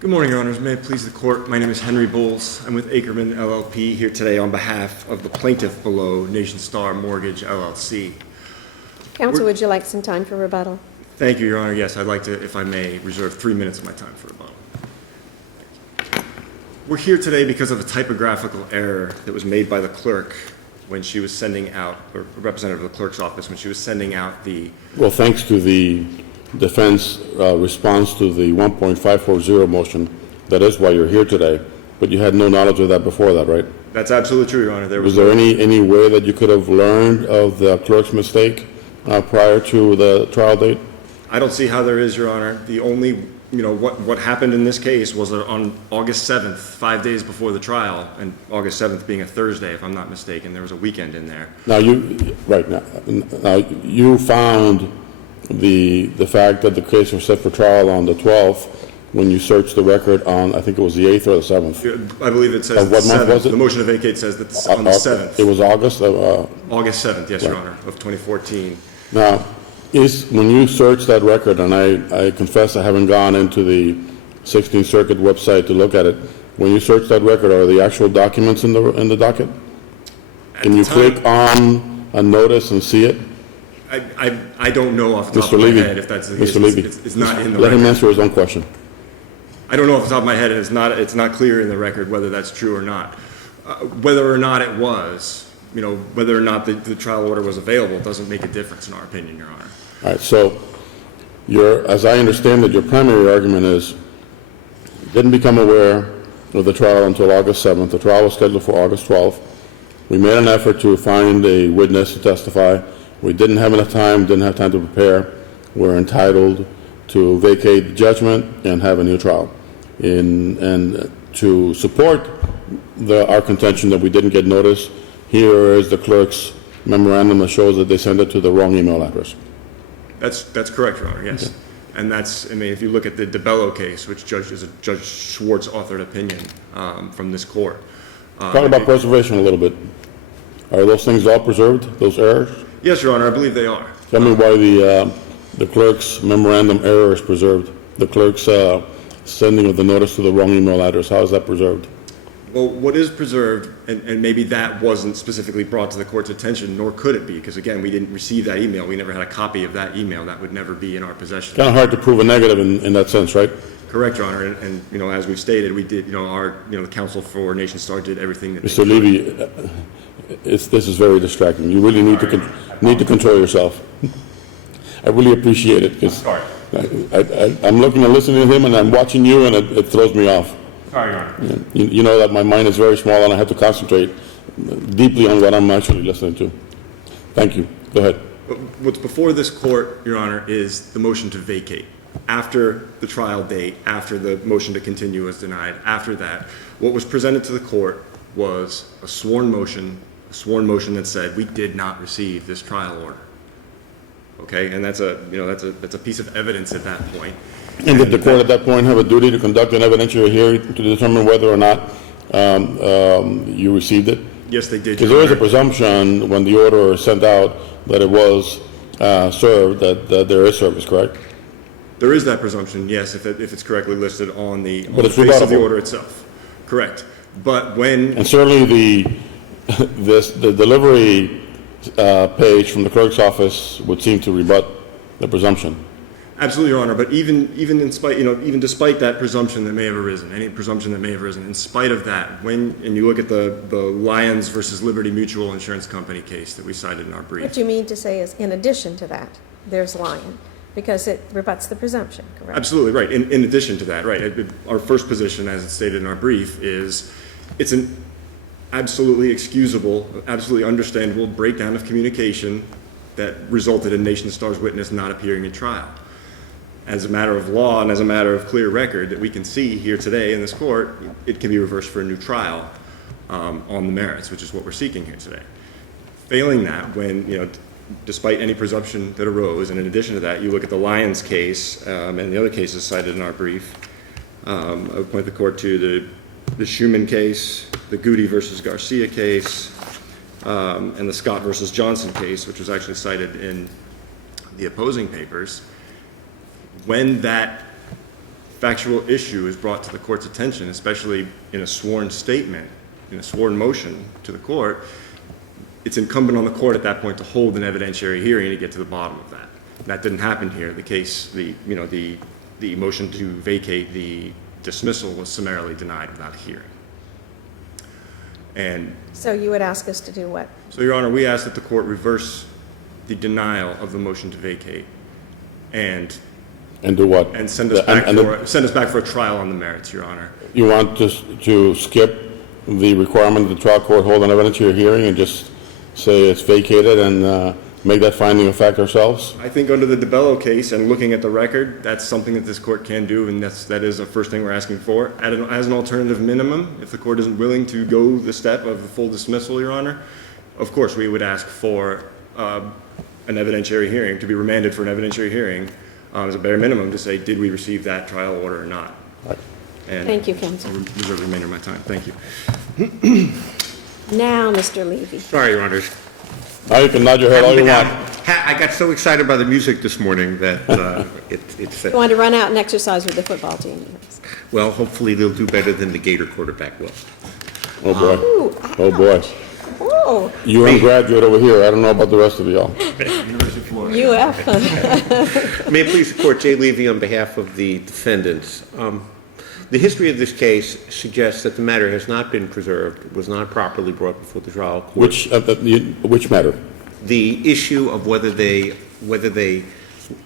Good morning, Your Honors. May it please the Court, my name is Henry Bowles. I'm with Ackerman LLP here today on behalf of the plaintiff below, Nationstar Mortgage LLC. Counsel, would you like some time for rebuttal? Thank you, Your Honor. Yes, I'd like to, if I may, reserve 3 minutes of my time for rebuttal. We're here today because of a typographical error that was made by the clerk when she was sending out, or a representative of the clerk's office, when she was sending out the... Well, thanks to the defense response to the 1.540 motion, that is why you're here today, but you had no knowledge of that before that, right? That's absolutely true, Your Honor. Was there any way that you could have learned of the clerk's mistake prior to the trial date? I don't see how there is, Your Honor. The only, what happened in this case was that on August 7th, 5 days before the trial, and August 7th being a Thursday, if I'm not mistaken, there was a weekend in there. Now, now you found the fact that the case was set for trial on the 12th when you searched the record on, I think it was the 8th or the 7th. I believe it says what the month 7th. was it? The motion to vacate says that on the 7th. It was August? August 7th, yes, right. Your Honor, of 2014. Now, when you search that record, and I confess I haven't gone into the 16th Circuit website to look at it, when you search that record, are the actual documents in the docket? Can you click on a notice and see it? I don't know off the top of my head if that's the case. Mr. Levy, it's not in the let record. him answer his own question. I don't know off the top of my head, and it's not clear in the record whether that's true or not. Whether or not it was, whether or not the trial order was available doesn't make a difference in our opinion, Your Honor. All right, so as I understand it, your primary argument is you didn't become aware of the trial until August 7th. The trial was scheduled for August 12th. We made an effort to find a witness to testify. We didn't have enough time, didn't have time to prepare. We're entitled to vacate the judgment and have a new trial. And to support our contention that we didn't get notice, here is the clerk's memorandum that shows that they sent it to the wrong email address. That's correct, Your Honor, yes. Okay. And if you look at the DeBello case, which is a Judge Schwartz authored opinion from this court. Talk about preservation a little bit. Are those things all preserved, those errors? Yes, Your Honor, I believe they are. Tell me why the clerk's memorandum error is preserved. The clerk's sending of the notice to the wrong email address, how is that preserved? Well, what is preserved, and maybe that wasn't specifically brought to the court's attention, nor could it be, because again, we didn't receive that email. We never had a copy of that email. That would never be in our possession. Kind of hard to prove a negative in that sense, right? Correct, Your Honor. And as we've stated, we did, the counsel for Nationstar did everything that Mr. Levy, this is very distracting. You really need to control yourself. I really appreciate it. Sorry. I'm looking and listening to him, and I'm watching you, and it throws me off. Sorry, Your Honor. You know that my mind is very small, and I have to concentrate deeply on what I'm actually listening to. Thank you. Go ahead. What's before this court, Your Honor, is the motion to vacate. After the trial date, after the motion to continue was denied, after that, what was presented to the court was a sworn motion that said we did not receive this trial order. Okay, and that's a piece of evidence at that point. And did the court at that point have a duty to conduct an evidentiary hearing to determine whether or not you received it? Yes, they did. Because there is a presumption when the order is sent out that it was served, that there is service, correct? There is that presumption, yes, if it's correctly listed on the face rebuttable of the order itself. Correct. But when... And certainly the delivery page from the clerk's office would seem to rebut the presumption. Absolutely, Your Honor. But even despite that presumption that may have arisen, any presumption that may have arisen, in spite of that, and you look at the Lyons versus Liberty Mutual Insurance Company case that we cited in our brief. What you mean to say is, in addition to that, there's Lyon, because it rebuts the presumption, correct? Absolutely right. In addition to that, right. Our first position, as it's stated in our brief, is it's an absolutely excusable, absolutely understandable breakdown of communication that resulted in Nationstar's witness not appearing at trial. As a matter of law and as a matter of clear record that we can see here today in this court, it can be reversed for a new trial on the merits, which is what we're seeking here today. Failing that, when, despite any presumption that arose, and in addition to that, you look at the Lyons case and the other cases cited in our brief, I would point the court to the Schumann case, the Goody versus Garcia case, and the Scott versus Johnson case, which was actually cited in the opposing papers. When that factual issue is brought to the court's attention, especially in a sworn statement, in a sworn motion to the court, it's incumbent on the court at that point to hold an evidentiary hearing to get to the bottom of that. That didn't happen here. The case, the motion to vacate the dismissal was summarily denied without a hearing. And So you would ask us to do what? so, Your Honor, we ask that the court reverse the denial of the motion to vacate and do what? send us back send us back for a trial on the merits, Your Honor. You want to skip the requirement that the trial court hold an evidentiary hearing and just say it's vacated and make that finding of fact ourselves? I think under the DeBello case and looking at the record, that's something that this court can do, and that is the first thing we're asking for. As an alternative minimum, if the court isn't willing to go the step of a full dismissal, Your Honor, of course we would ask for an evidentiary hearing, to be remanded for an evidentiary hearing, as a bare minimum, to say, did we receive that trial order or not? Right. And Thank you, counsel. I'll reserve the remainder of my time. Thank you. Now, Mr. Levy. Sorry, Your Honors. Now you can nod your head all you want. I got so excited by the music this morning that it's, You want to run out and exercise with the football team. well, hopefully they'll do better than the Gator quarterback will. Oh, boy. Ooh, Oh, boy. Oh, UM graduate over here. I don't know about the rest of y'all. UF. May it please the Court, Jay Levy on behalf of the defendants. The history of this case suggests that the matter has not been preserved, was not properly brought before the trial court. Which matter? The issue of whether they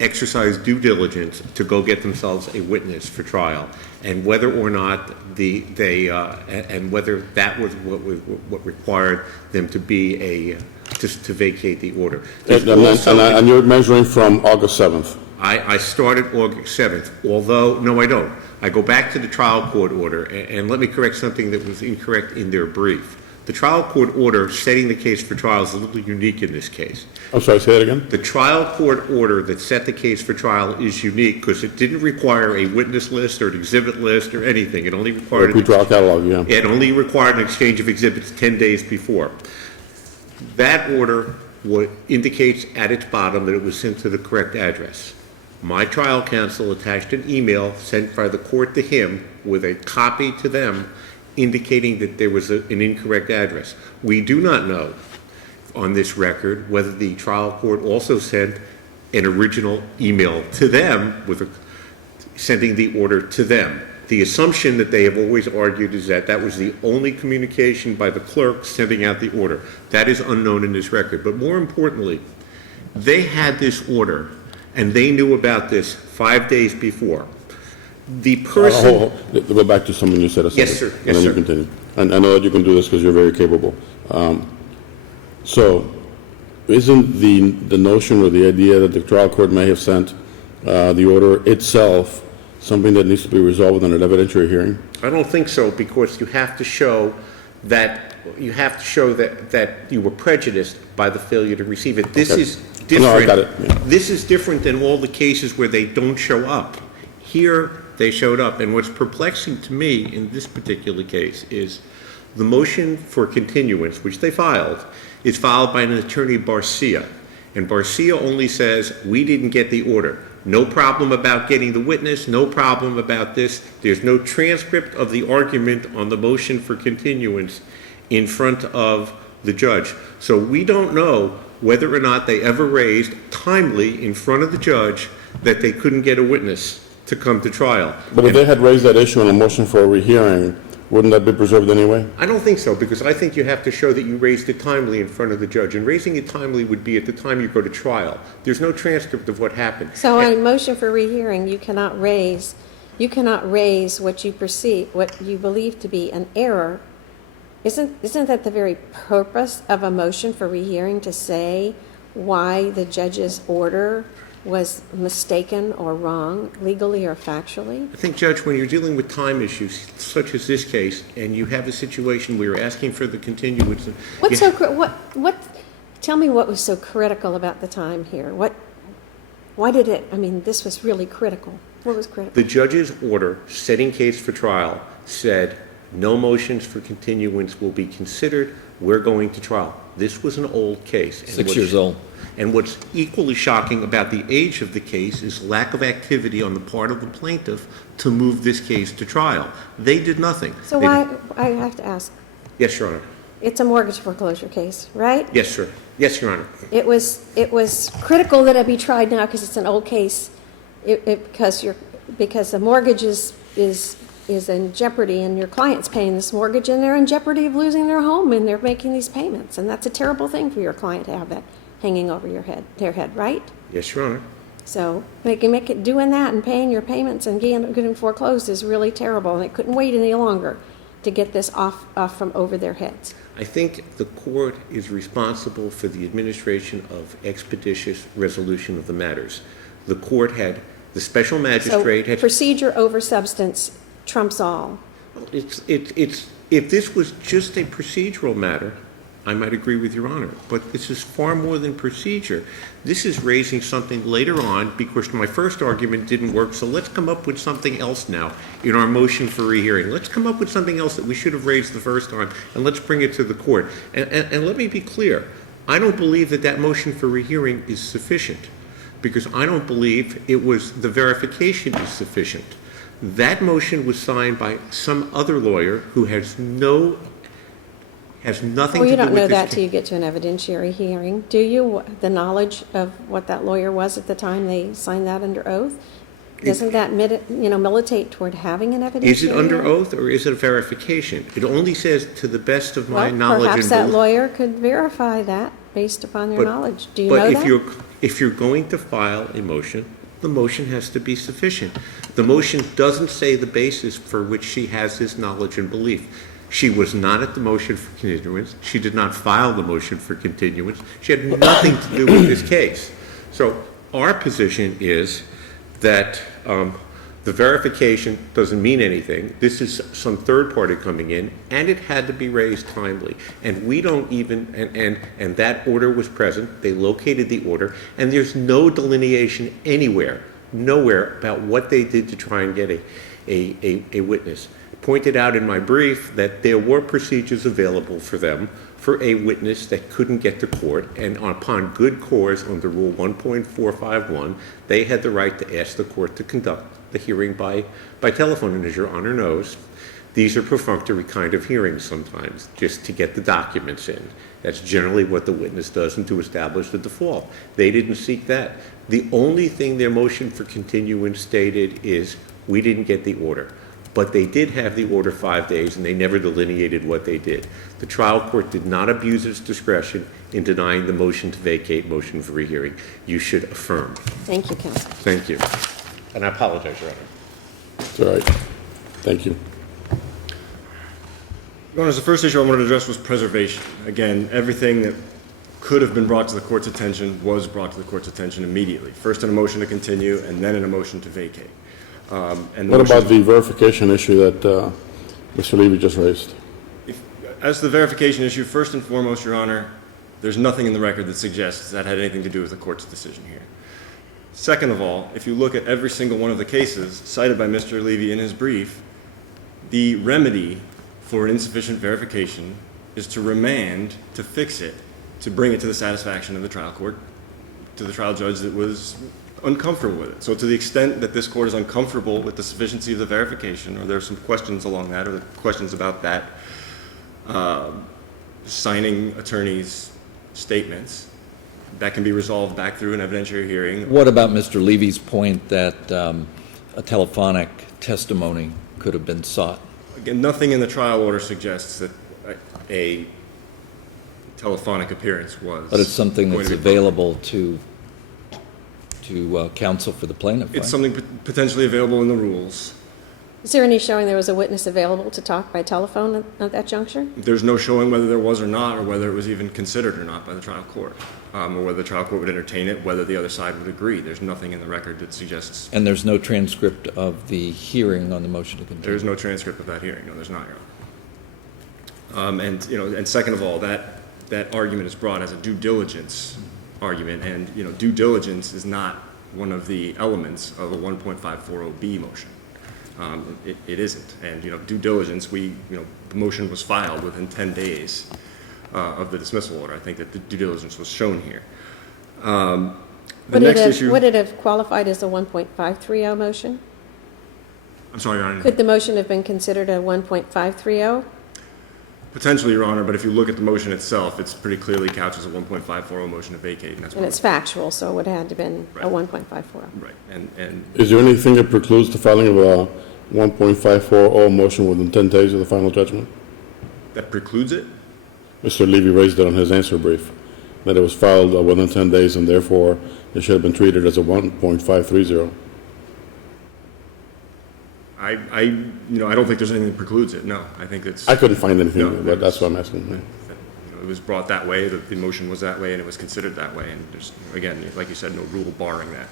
exercise due diligence to go get themselves a witness for trial, and whether or not and whether that was what required them to be to vacate the order. And you're measuring from August 7th. I started August 7th, although, no, I don't. I go back to the trial court order, and let me correct something that was incorrect in their brief. The trial court order setting the case for trial is a little unique in this case. I'm sorry, say that again? The trial court order that set the case for trial is unique because it didn't require a witness list or an exhibit list or anything. It only required Pretrial catalog, yeah. It only required an exchange of exhibits 10 days before. That order indicates at its bottom that it was sent to the correct address. My trial counsel attached an email sent by the court to him with a copy to them indicating that there was an incorrect address. We do not know on this record whether the trial court also sent an original email to them sending the order to them. The assumption that they have always argued is that that was the only communication by the clerk sending out the order. That is unknown in this record. But more importantly, they had this order and they knew about this 5 days before. The person... Go back to something you said a second. Yes, sir. And then you continue. And I know that you can do this because you're very capable. So, isn't the notion or the idea that the trial court may have sent the order itself something that needs to be resolved in an evidentiary hearing? I don't think so, because you have to show that you were prejudiced by the failure to receive it. This is different. No, I got it. Yeah. This is different than all the cases where they don't show up. Here, they showed up, and what's perplexing to me in this particular case is the motion for continuance, which they filed, is filed by an attorney, Barcia, and Barcia only says, we didn't get the order. No problem about getting the witness, no problem about this. There's no transcript of the argument on the motion for continuance in front of the judge. So we don't know whether or not they ever raised timely in front of the judge that they couldn't get a witness to come to trial. But if they had raised that issue in a motion for a rehearing, wouldn't that be preserved anyway? I don't think so, because I think you have to show that you raised it timely in front of the judge. And raising it timely would be at the time you go to trial. There's no transcript of what happened. So on a motion for rehearing, you cannot raise what you perceive, what you believe to be an error. Isn't that the very purpose of a motion for rehearing, to say why the judge's order was mistaken or wrong, legally or factually? I think, Judge, when you're dealing with time issues, such as this case, and you have a situation where you're asking for the continuance... Tell me what was so critical about the time here. Why did it, this was really critical. What was critical? The judge's order setting case for trial said no motions for continuance will be considered we're going to trial. This was an old case. And 6 years old. And what's equally shocking about the age of the case is lack of activity on the part of the plaintiff to move this case to trial. They did nothing. So They why, did- I have to ask, Yes, Your Honor. it's a mortgage foreclosure case, right? Yes, sir. Yes, Your Honor. It was critical that it be tried now because it's an old case, because the mortgage is in jeopardy and your client's paying this mortgage and they're in jeopardy of losing their home and they're making these payments. And that's a terrible thing for your client to have that hanging over their head, right? Yes, Your Honor. So doing that and paying your payments and getting foreclosed is really terrible. And they couldn't wait any longer to get this off from over their heads. I think the court is responsible for the administration of expeditious resolution of the matters. The court had, the special magistrate So had. procedure over substance trumps all. If this was just a procedural matter, I might agree with Your Honor, but this is far more than procedure. This is raising something later on because my first argument didn't work, so let's come up with something else now in our motion for rehearing. Let's come up with something else that we should have raised the first time, and let's bring it to the court. And let me be clear, I don't believe that motion for rehearing is sufficient because I don't believe it was, the verification is sufficient. That motion was signed by some other lawyer who has nothing Well, to you do don't with know this that case. till you get to an evidentiary hearing, do you? The knowledge of what that lawyer was at the time they signed that under oath? Doesn't that militate toward having an evidentiary Is it under hearing? oath or is it a verification? It only says, to the best of my Well, knowledge and perhaps that belief. lawyer could verify that based upon their But- knowledge. Do you know that? But if you're going to file a motion, the motion has to be sufficient. The motion doesn't say the basis for which she has this knowledge and belief. She was not at the motion for continuance. She did not file the motion for continuance. She had nothing to do with this case. So our position is that the verification doesn't mean anything. This is some third party coming in, and it had to be raised timely. And we don't even, and that order was present. They located the order, and there's no delineation nowhere about what they did to try and get a witness. Pointed out in my brief that there were procedures available for them for a witness that couldn't get to court, and upon good cause under Rule 1.451, they had the right to ask the court to conduct the hearing by telephone. And as Your Honor knows, these are perfunctory kind of hearings sometimes, just to get the documents in. That's generally what the witness does and to establish the default. They didn't seek that. The only thing their motion for continuance stated is, we didn't get the order. But they did have the order 5 days, and they never delineated what they did. The trial court did not abuse its discretion in denying the motion to vacate, motion for rehearing. You should affirm. Thank you, counsel. Thank you. And I apologize, Your Honor. It's all right. Thank you. Your Honor, the first issue I wanted to address was preservation. Again, everything that could have been brought to the court's attention was brought to the court's attention immediately. First in a motion to continue, and then in a motion to vacate. And What motion- about the verification issue that Mr. Levy just raised? As to the verification issue, first and foremost, Your Honor, there's nothing in the record that suggests that had anything to do with the court's decision here. Second of all, if you look at every single one of the cases cited by Mr. Levy in his brief, the remedy for insufficient verification is to remand, to fix it, to bring it to the satisfaction of the trial court, to the trial judge that was uncomfortable with it. So to the extent that this court is uncomfortable with the sufficiency of the verification, or there are some questions along that, or questions about that, signing attorneys' statements, that can be resolved back through an evidentiary hearing. What about Mr. Levy's point that a telephonic testimony could have been sought? Again, nothing in the trial order suggests that a telephonic appearance was. But it's something going that's to be- available to counsel for the plaintiff, right? It's something potentially available in the rules. Is there any showing there was a witness available to talk by telephone at that juncture? There's no showing whether there was or not, or whether it was even considered or not by the trial court, or whether the trial court would entertain it, whether the other side would agree. There's nothing in the record that suggests. And there's no transcript of the hearing on the motion to continue? There is no transcript of that hearing. No, there's not, Your Honor. And second of all, that argument is brought as a due diligence argument, and due diligence is not one of the elements of a 1.540B motion. It isn't, and due diligence. The motion was filed within 10 days of the dismissal order. I think that the due diligence was shown here. Would it have qualified as a 1.530 motion? I'm sorry, Your Honor. Could the motion have been considered a 1.530? Potentially, Your Honor, but if you look at the motion itself, it's pretty clearly couched as a 1.540 motion to vacate, and that's And what it's factual, so it would have had to been a Right. 1.540. right. And Is there anything that precludes the filing of a 1.540 motion within 10 days of the final judgment? that precludes it. Mr. Levy raised it on his answer brief, that it was filed within 10 days and therefore it should have been treated as a 1.530. I don't think there's anything that precludes it. No, I think it's. I couldn't find anything, No, but that's what I'm asking. It was brought that way, the motion was that way, and it was considered that way, and there's, again, like you said, no rule barring that.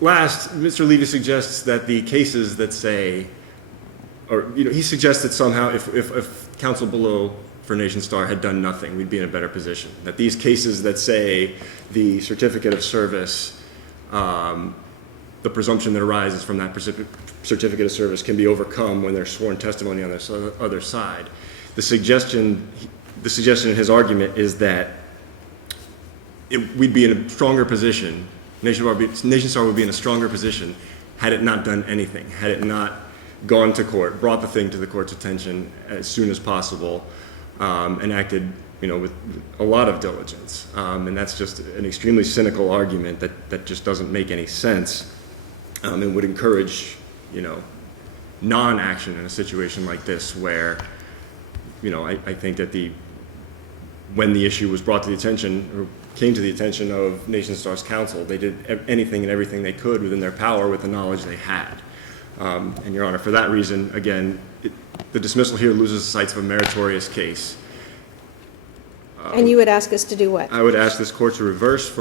Last, Mr. Levy suggests that the cases that say, or, he suggests that somehow if counsel below for Nationstar had done nothing, we'd be in a better position. That these cases that say the certificate of service, the presumption that arises from that certificate of service can be overcome when there's sworn testimony on the other side. The suggestion in his argument is that we'd be in a stronger position, Nationstar would be in a stronger position had it not done anything, had it not gone to court, brought the thing to the court's attention as soon as possible, and acted, with a lot of diligence. And that's just an extremely cynical argument that just doesn't make any sense, and would encourage, non-action in a situation like this where, I think that when the issue was brought to the attention, or came to the attention of Nationstar's counsel, they did anything and everything they could within their power with the knowledge they had. And Your Honor, for that reason, again, the dismissal here loses the sights of a meritorious case. And you would ask us to do what? I would ask this court to reverse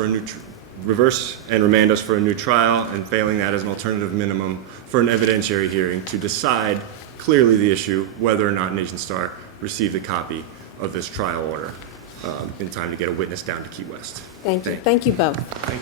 and remand us for a new trial, and failing that as an alternative minimum for an evidentiary hearing to decide clearly the issue whether or not Nationstar received a copy of this trial order in time to get a witness down to Key West. Thank you. Thank you both.